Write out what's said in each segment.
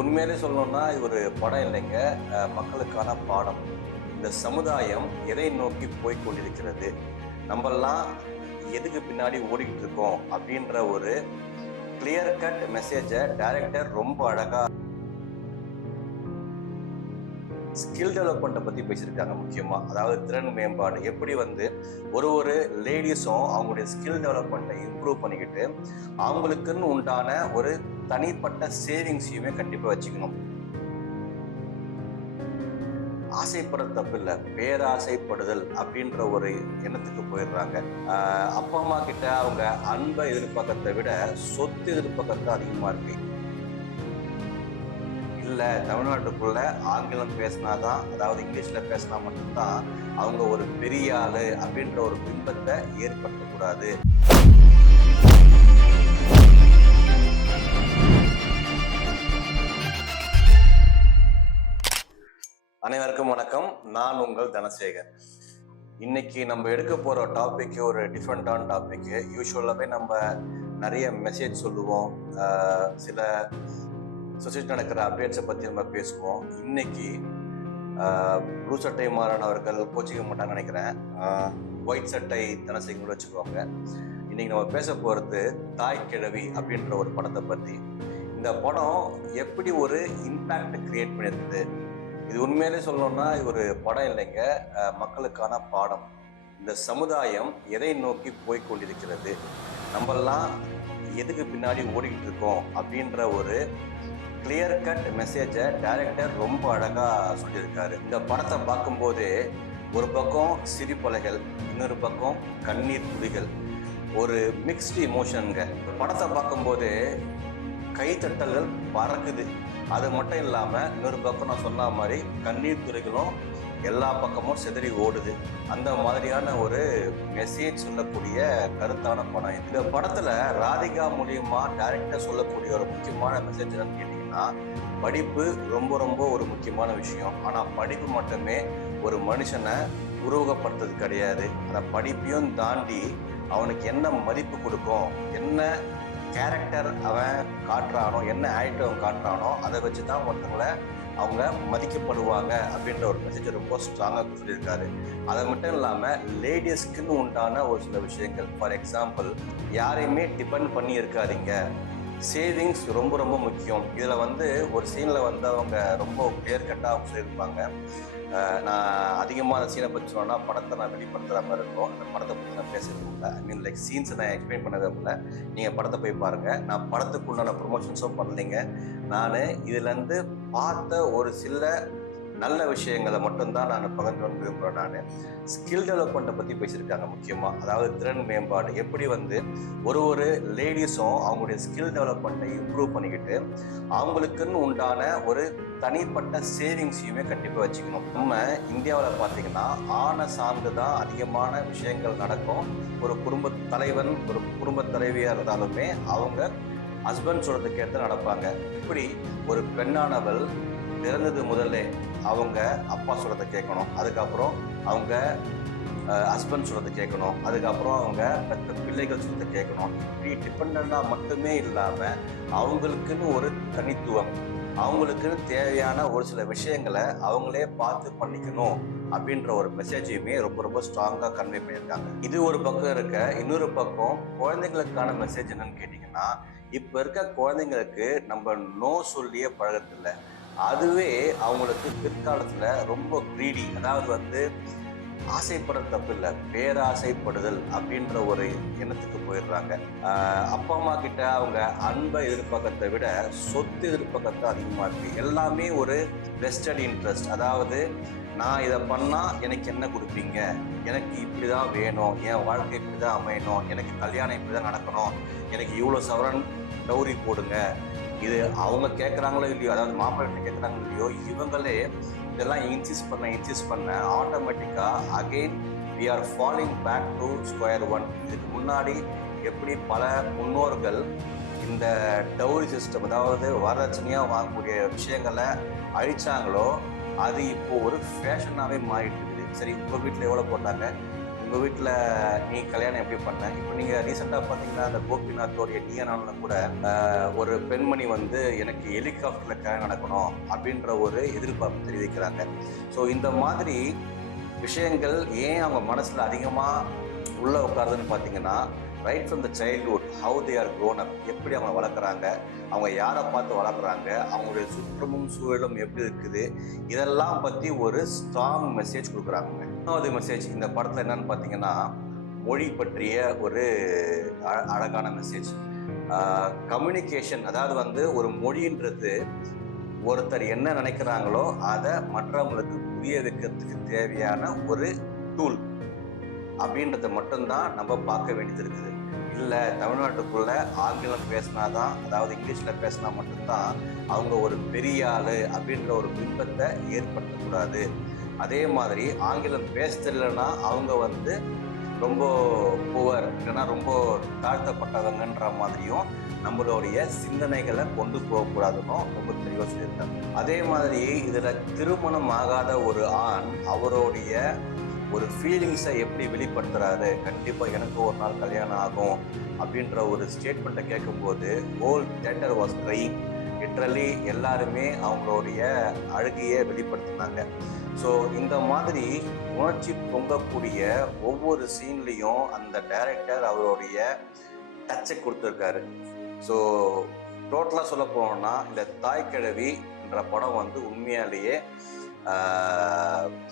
உண்மையிலே சொல்லணும்னா இது ஒரு படம் இல்லைங்க, மக்களுக்கான பாடம். இந்த சமுதாயம் எதை நோக்கி போய் கொண்டிருக்கிறது, நம்மெல்லாம் எதுக்கு பின்னாடி ஓடிக்கிட்டு இருக்கோம் அப்படின்ற ஒரு கிளியர் கட் மெசேஜை டைரக்டர் ரொம்ப அழகா ஸ்கில் டெவலப்மெண்ட்டை பற்றி பேசியிருக்காங்க. முக்கியமாக அதாவது திறன் மேம்பாடு எப்படி ஒரு லேடிஸும் அவங்களுடைய ஸ்கில் டெவலப்மெண்ட்டை இம்ப்ரூவ் பண்ணிக்கிட்டு அவங்களுக்குன்னு உண்டான ஒரு தனிப்பட்ட சேவிங்ஸையுமே கண்டிப்பாக வச்சுக்கணும். ஆசைப்படுற தப்பு இல்லை, பேராசைப்படுதல் அப்படின்ற ஒரு எண்ணத்துக்கு போயிடுறாங்க. அப்பா அம்மா கிட்ட அவங்க அன்பை எதிர்பார்க்கறதை விட சொத்து எதிர்பார்க்கறது அதிகமாக இருக்கு. இல்லை, தமிழ்நாட்டுக்குள்ள ஆங்கிலம் பேசினாதான், அதாவது இங்கிலீஷில் பேசினா மட்டும்தான் அவங்க ஒரு பெரிய ஆளு அப்படின்ற ஒரு பிம்பத்தை ஏற்படுத்தக்கூடாது. அனைவருக்கும் வணக்கம். நான் உங்கள் தனசேகர். இன்னைக்கு நம்ம எடுக்க போற டாபிக் ஒரு டிஃப்ரெண்டான டாபிக். யூஸ்வலாகவே நம்ம நிறைய மெசேஜ் சொல்லுவோம், சில சொசைட்டி நடக்கிற அப்டேட்ஸை பற்றி நம்ம பேசுவோம். இன்னைக்கு ப்ளூ சட்டை மாறானவர்கள் கோச்சிக்க மாட்டாங்கன்னு நினைக்கிறேன், ஒயிட் சட்டை தனசேகர் வச்சுக்கோங்க. இன்னைக்கு நம்ம பேச போகிறது தாய் கிழவி அப்படின்ற ஒரு படத்தை பற்றி. இந்த படம் எப்படி ஒரு இம்பேக்ட் கிரியேட் பண்ணியிருக்குது. இது உண்மையிலே சொல்லணும்னா இது ஒரு படம் இல்லைங்க, மக்களுக்கான பாடம். இந்த சமுதாயம் எதை நோக்கி போய் கொண்டிருக்கிறது, நம்மெல்லாம் எதுக்கு பின்னாடி ஓடிக்கிட்டு இருக்கோம் அப்படின்ற ஒரு கிளியர் கட் மெசேஜை டைரக்டர் ரொம்ப அழகாக சொல்லியிருக்காரு. இந்த படத்தை பார்க்கும்போதே ஒரு பக்கம் சிரிப்பலைகள், இன்னொரு பக்கம் கண்ணீர் துளிகள், ஒரு மிக்ஸ்டு இமோஷனுங்க. படத்தை பார்க்கும்போதே கைத்தட்டல்கள் பறக்குது. அது மட்டும் இல்லாமல் இன்னொரு பக்கம் நான் சொன்ன மாதிரி கண்ணீர் துளிகளும் எல்லா பக்கமும் சிதறி ஓடுது. அந்த மாதிரியான ஒரு மெசேஜ் சொல்லக்கூடிய கருத்தான படம். இந்த படத்தில் ராதிகா மூலியமா டைரக்டர் சொல்லக்கூடிய ஒரு முக்கியமான மெசேஜ் என்னன்னு கேட்டிங்கன்னா, படிப்பு ரொம்ப ரொம்ப ஒரு முக்கியமான விஷயம். ஆனால் படிப்பு மட்டுமே ஒரு மனுஷனை உருவகப்படுத்துறது கிடையாது. அந்த படிப்பையும் தாண்டி அவனுக்கு என்ன மதிப்பு கொடுக்கும், என்ன கேரக்டர் அவன் காட்டுறானோ, என்ன ஆக்டர் அவன் காட்டுறானோ, அதை வச்சு தான் ஒருத்தவங்களை அவங்க மதிக்கப்படுவாங்க அப்படின்ற ஒரு மெசேஜை ரொம்ப ஸ்ட்ராங்காக சொல்லியிருக்காரு. அதை மட்டும் இல்லாமல் லேடிஸ்க்குன்னு உண்டான ஒரு சில விஷயங்கள், ஃபார் எக்ஸாம்பிள், யாரையுமே டிபெண்ட் பண்ணி இருக்காதீங்க, சேவிங்ஸ் ரொம்ப ரொம்ப முக்கியம். இதில் ஒரு சீனில் அவங்க ரொம்ப கிளியர் கட்டாக அவங்க சொல்லியிருப்பாங்க. நான் அதிகமாக அந்த சீனை பற்றி சொன்னால் படத்தை நான் வெளிப்படுத்துகிற மாதிரி இருக்கும். அந்த படத்தை பற்றி நான் பேசுறது இல்லை, ஐ மீன் லைக் சீன்ஸை நான் எக்ஸ்பிளைன் பண்ணவே இல்லை. நீங்கள் படத்தை போய் பாருங்கள். நான் படத்துக்குண்டான ப்ரொமோஷன்ஸும் பண்ணலைங்க. நான் இதுலேருந்து பார்த்த ஒரு சில நல்ல விஷயங்களை மட்டும்தான் நான் பகிர்ந்து கொண்டு விரும்புகிறேன். நான் ஸ்கில் டெவலப்மெண்ட்டை பற்றி பேசியிருக்காங்க. முக்கியமாக அதாவது திறன் மேம்பாடு எப்படி ஒரு லேடிஸும் அவங்களுடைய ஸ்கில் டெவலப்மெண்ட்டை இம்ப்ரூவ் பண்ணிக்கிட்டு அவங்களுக்குன்னு உண்டான ஒரு தனிப்பட்ட சேவிங்ஸையுமே கண்டிப்பாக வச்சுக்கணும். நம்ம இந்தியாவில் பார்த்தீங்கன்னா ஆணை சார்ந்து தான் அதிகமான விஷயங்கள் நடக்கும். ஒரு குடும்ப தலைவன், ஒரு குடும்ப தலைவியாக இருந்தாலுமே அவங்க ஹஸ்பண்ட் சொல்கிறதுக்கு ஏற்ற நடப்பாங்க. இப்படி ஒரு பெண்ணானவள் பிறந்தது முதல்ல அவங்க அப்பா சொல்கிறத கேட்கணும், அதுக்கப்புறம் அவங்க ஹஸ்பண்ட் சொல்கிறத கேட்கணும், அதுக்கப்புறம் அவங்க பெற்ற பிள்ளைகள் சொல்கிறத கேட்கணும். இப்படி டிபெண்டாக மட்டுமே இல்லாமல் அவங்களுக்குன்னு ஒரு தனித்துவம், அவங்களுக்குன்னு தேவையான ஒரு சில விஷயங்களை அவங்களே பார்த்து பண்ணிக்கணும் அப்படின்ற ஒரு மெசேஜையுமே ரொம்ப ரொம்ப ஸ்ட்ராங்காக கன்வே பண்ணியிருக்காங்க. இது ஒரு பக்கம் இருக்க, இன்னொரு பக்கம் குழந்தைங்களுக்கான மெசேஜ் என்னன்னு கேட்டிங்கன்னா, இப்போ இருக்க குழந்தைங்களுக்கு நம்ம நோ சொல்லியே பழகத்தில்லை. அதுவே அவங்களுக்கு பிற்காலத்தில் ரொம்ப கிரீடி, அதாவது ஆசைப்படுற தப்பு இல்லை, பேராசைப்படுதல் அப்படின்ற ஒரு எண்ணத்துக்கு போயிடுறாங்க. அப்பா அம்மா கிட்ட அவங்க அன்பை எதிர்பார்க்கறதை விட சொத்து எதிர்பார்க்கறது அதிகமாக இருக்குது. எல்லாமே ஒரு வெஸ்டட் இன்ட்ரெஸ்ட், அதாவது நான் இதை பண்ணால் எனக்கு என்ன கொடுப்பீங்க, எனக்கு இப்படி தான் வேணும், என் வாழ்க்கை இப்படி தான் அமையணும், எனக்கு கல்யாணம் இப்படி தான் நடக்கணும், எனக்கு இவ்வளோ சவரன் டௌரி போடுங்க. இது அவங்க கேட்குறாங்களோ இல்லையோ, அதாவது மாப்பிள்ளை கேட்குறாங்களோ இல்லையோ, இவங்களே இதெல்லாம் இன்சிஸ்ட் பண்ண ஆட்டோமேட்டிக்காக again we are falling back to square one. இதுக்கு முன்னாடி எப்படி பல முன்னோர்கள் இந்த டௌரி சிஸ்டம், அதாவது வரதட்சணையாக வாங்கக்கூடிய விஷயங்களை அழிச்சாங்களோ, அது இப்போ ஒரு ஃபேஷனாகவே மாறிட்டு இருக்குது. சரி, உங்கள் வீட்டில் எவ்வளோ போட்டாங்க, உங்கள் வீட்டில் நீ கல்யாணம் எப்படி பண்ண? இப்போ நீங்கள் ரீசெண்டாக பார்த்தீங்கன்னா அந்த கோபிநாத்தோடைய நீயா நாள்ல கூட ஒரு பெண்மணி வந்து எனக்கு ஹெலிகாப்டரில் கல்யாணம் நடக்கணும் அப்படின்ற ஒரு எதிர்பார்ப்பு தெரிவிக்கிறாங்க. ஸோ இந்த மாதிரி விஷயங்கள் ஏன் அவங்க மனசில் அதிகமாக உள்ளே உட்காருதுன்னு பார்த்தீங்கன்னா, right from the childhood how they are grown up, எப்படி அவங்க வளர்க்குறாங்க, அவங்க யாரை பார்த்து வளர்க்குறாங்க, அவங்களுடைய சுற்றமும் சூழலும் எப்படி இருக்குது, இதெல்லாம் பற்றி ஒரு ஸ்ட்ராங் மெசேஜ் கொடுக்குறாங்க. இன்னொரு மெசேஜ் இந்த படத்தில் என்னன்னு பார்த்தீங்கன்னா, மொழி பற்றிய ஒரு அழகான மெசேஜ். கம்யூனிகேஷன், அதாவது வந்து ஒரு மொழின்றது ஒருத்தர் என்ன நினைக்கிறாங்களோ அதை மற்றவங்களுக்கு புரிய வைக்கிறதுக்கு தேவையான ஒரு டூல் அப்படின்றத மட்டும்தான் நம்ம பார்க்க வேண்டியது இருக்குது. இல்லை தமிழ்நாட்டுக்குள்ள ஆங்கிலம் பேசினாதான், அதாவது இங்கிலீஷில் பேசினா மட்டும்தான் அவங்க ஒரு பெரிய ஆள் அப்படின்ற ஒரு பிம்பத்தை ஏற்படுத்தக்கூடாது. அதே மாதிரி ஆங்கிலம் பேச தெரியலன்னா அவங்க வந்து ரொம்ப புவர், இல்லைன்னா ரொம்ப தாழ்த்தப்பட்டவங்கன்ற மாதிரியும் நம்மளுடைய சிந்தனைகளை கொண்டு போகக்கூடாதுன்னு ரொம்ப தெளிவாக சொல்லியிருக்காங்க. அதே மாதிரி இதில் திருமணம் ஆகாத ஒரு ஆண் அவருடைய ஒரு ஃபீலிங்ஸை எப்படி வெளிப்படுத்துறாரு, கண்டிப்பாக எனக்கு ஒரு நாள் கல்யாணம் ஆகும் அப்படின்ற ஒரு ஸ்டேட்மெண்ட்டை கேட்கும்போது whole theatre was crying. Literally எல்லாருமே அவங்களுடைய அழுகையை வெளிப்படுத்தினாங்க. ஸோ இந்த மாதிரி உணர்ச்சி பொங்கக்கூடிய ஒவ்வொரு சீன்லேயும் அந்த டைரக்டர் அவருடைய டச்சை கொடுத்துருக்காரு. ஸோ டோட்டலாக சொல்ல போனோம்னா இந்த தாய் கிழவி என்ற படம் வந்து உண்மையாலேயே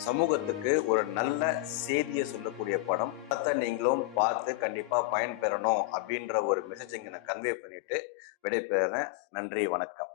சமூகத்துக்கு ஒரு நல்ல செய்தியை சொல்லக்கூடிய படம். படத்தை நீங்களும் பார்த்து கண்டிப்பாக பயன்பெறணும் அப்படின்ற ஒரு மெசேஜ் இங்கே நான் கன்வே பண்ணிட்டு விடைபெறேன். நன்றி, வணக்கம்.